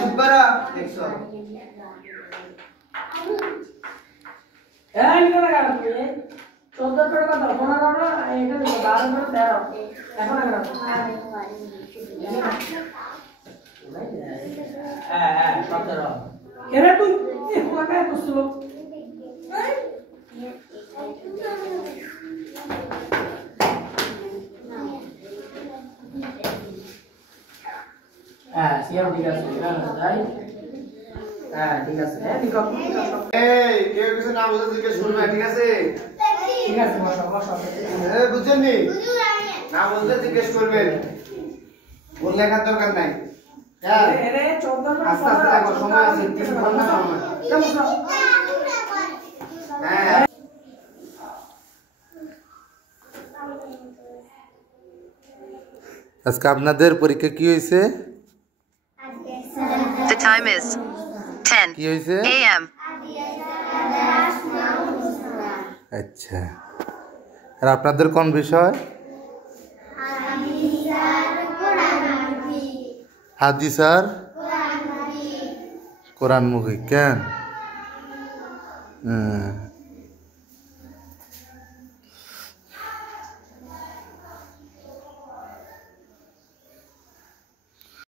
চুপ করো দেখছো এই নিকো লাগা তুমি 14 করে কথা 15 না এটা দেখো 12 করে 13 এখন লাগা হ্যাঁ 17 এরা তুই লাগা তো স্লো সিয়াম ঠিক আছে তাই ঠিক আছে নিকো এই কেউ কিছু না বুঝে জিজ্ঞেস করবে ঠিক আছে বসো বুঝছেন নি না বুঝলে জিজ্ঞেস করবেন ওর লেখার দরকার নাই হ্যাঁ এরে 14 আস্তে আস্তে লেখো সময় আছে 3 ঘন্টা সময় হ্যাঁ আজকে আপনাদের পরীক্ষা কি হয়েছে? The time is 10 কি হয়েছে? a.m. আচ্ছা, আর আপনাদের কোন বিষয়? হাদিস আর কোরআন মুখী কেন?